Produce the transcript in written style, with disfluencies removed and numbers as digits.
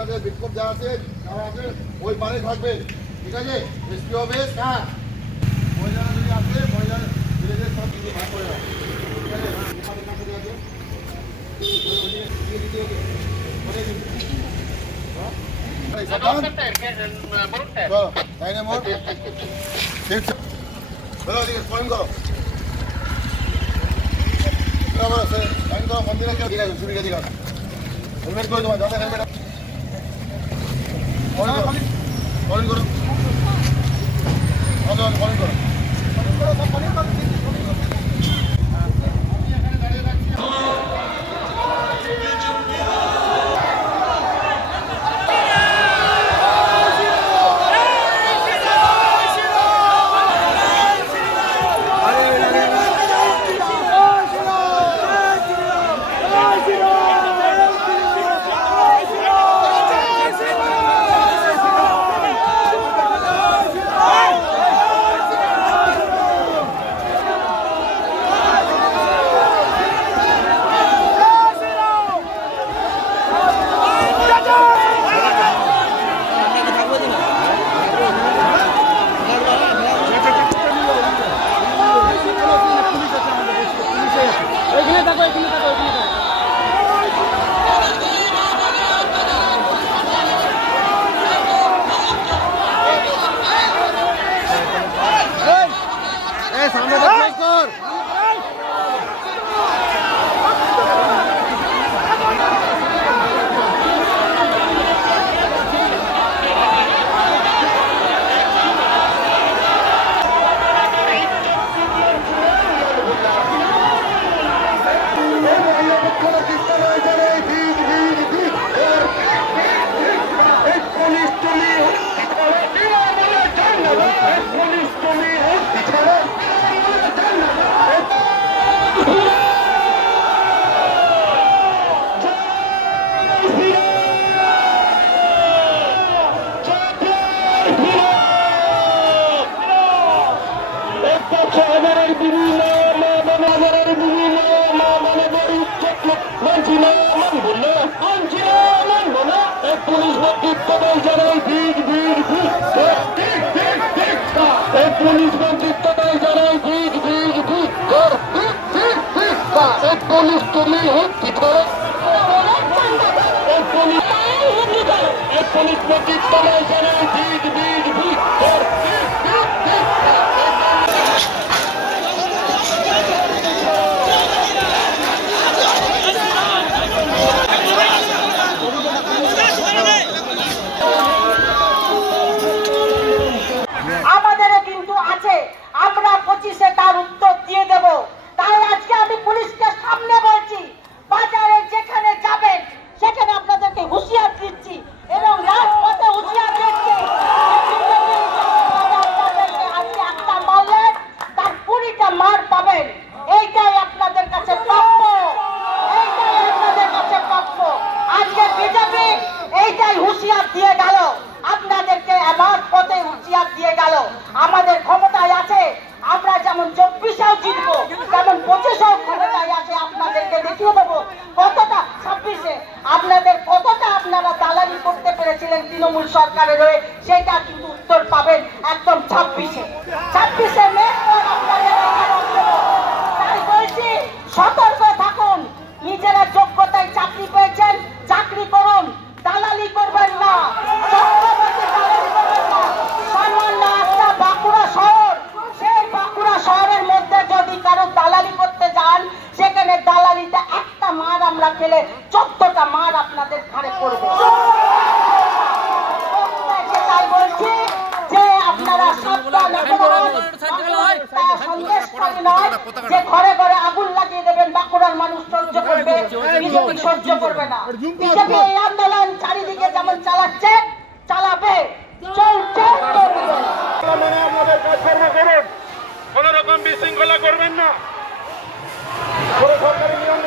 আপনাদের বিক্ষোভ যারা আছে ওই পারে থাকবে, ঠিক আছে? এসপি অফিস হ্যাঁ, মহিলারা যদি আসে মহিলারা ছেলেদের সব কিছু ভাগ করে রাখবে, ঠিক আছে? ওখানে কাছে আছে মন্দিরে ঠিক আছে, সুবিধা ঠিক আছে। হেলমেট করে তোমার দাদা হেলমেট কলিং করো, কলিং করো। আমাদেরও কিন্তু আছে, আমরা 25-এ তার উত্তর দিয়ে দেব। তাই আজকে আমি পুলিশকে সামনে বলছি, বাজারে যেখানে যাবেন সেখানে আপনাদেরকে হুঁশিয়ার দিচ্ছি এবং রাজপথে হুঁশিয়ার দিচ্ছি, আপনাদেরকে আজকে একটা মারলেন তার 20টা মার পাবেন। এইটাই আপনাদের কাছে প্রাপ্য, এইটাই আপনাদের কাছে প্রাপ্য। আজকে বিজেপি এইটাই হুঁশিয়ার দিয়ে গেল, আপনাদেরকে আমার পথে হুঁশিয়ার দিয়ে গেল। আমাদের ক্ষমতায় আছে, আমরা যেমন 24-এও জিতবো তেমন 25-এও ক্ষমতায় আছে। আপনাদেরকে দেখিয়ে দেবো কতটা 26-এ আপনাদের কতটা আপনারা দালালি করতে পেরেছিলেন তৃণমূল সরকারের হয়ে, সেটা কিন্তু উত্তর পাবেন একদম 26-এ মে আপনাদের। তাই বলছি সতর্ক থাকুন, নিজেরা যোগ্যতায় চাকরি পেয়েছেন, চাকরি করুন, দালালি করবেন না, সামান্য একটা বাঁকুড়া শহর, সেই বাঁকুড়া শহরের মধ্যে যদি কারো দালালি করতে যান, সেখানে দালালিতে একটা মার আমরা খেলে 14টা মার আপনাদের ঘাড়ে পড়বে। তাই বলছি যে আপনারা সাবধান, সন্দেশকারী নয় যে ঘরে ঘরে আগুন লাগিয়ে দেবেন, বাঁকুড়ার মানুষ সহ্য করবে, বিজেপি সহ্য করবে না। বিজেপি এই আন্দোলন চারিদিকে যেমন চালাচ্ছে, চালাবে, চলছে। আপনাদের কাজকর্ম করুন, কোন রকম বিশৃঙ্খলা করবেন না, সরকারি নিয়ম